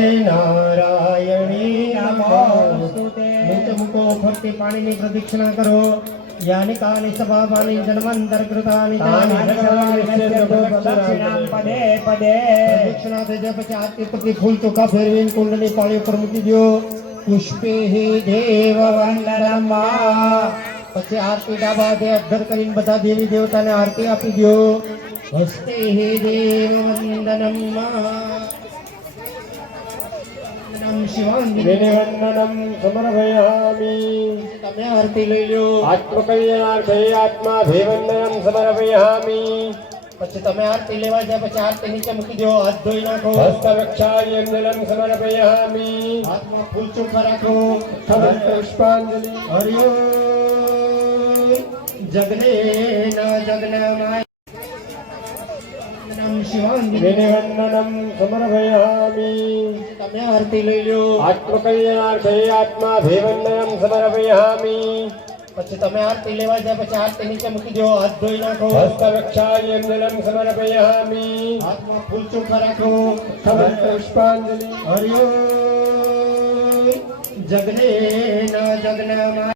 नारायणी नमोस्तुते। मुको भक्ति पाणी ની પ્રદક્ષિણા કરો। यानि कानि सभावानि जन्मांतरकृतानि तानि दक्षिणां पदे पदे। प्रदक्षिणा થઈ જાય પછી આરતી પછી ફૂલ ચોખા ફેરવીને કુંડની પાળી ઉપર મૂકી દો। પુષ્પે દેવ વંદનમ। પછી આરતી ડાબા હાથે અધ્ધર કરીને બધા દેવી દેવતાને આરતી આપી દો। હસ્તે દેવ વંદનમ। विनिवन्दनं समर्पयामि। તમે આરતી લઈ લો। आत्मकल्याणार्थे आत्माभिवन्दनं समर्पयामि। પછી તમે આરતી લેવા જાય પછી આરતી નીચે મૂકી દો। હાથ ધોઈ નાખો। हस्तवक्षायञ्जनं समर्पयामि। હાથમાં ફૂલ ચોખા રાખો। पुष्पाञ्जलि। હરિ ઓમ જગનેન જગનમાય विनिवन्दनं समर्पयामि। તમે આરતી લઈ લો। आत्मकल्याणार्थे आत्माभिवन्दनं समर्पयामि। પછી તમે આરતી લેવા જાય પછી આરતી નીચે મૂકી દો। હાથ ધોઈ નાખો। हस्तवक्षायञ्जनं समर्पयामि। હાથમાં ફૂલ ચોખા રાખો। पुष्पाञ्जलि। હરિ ઓમ જગનેન જગનમાય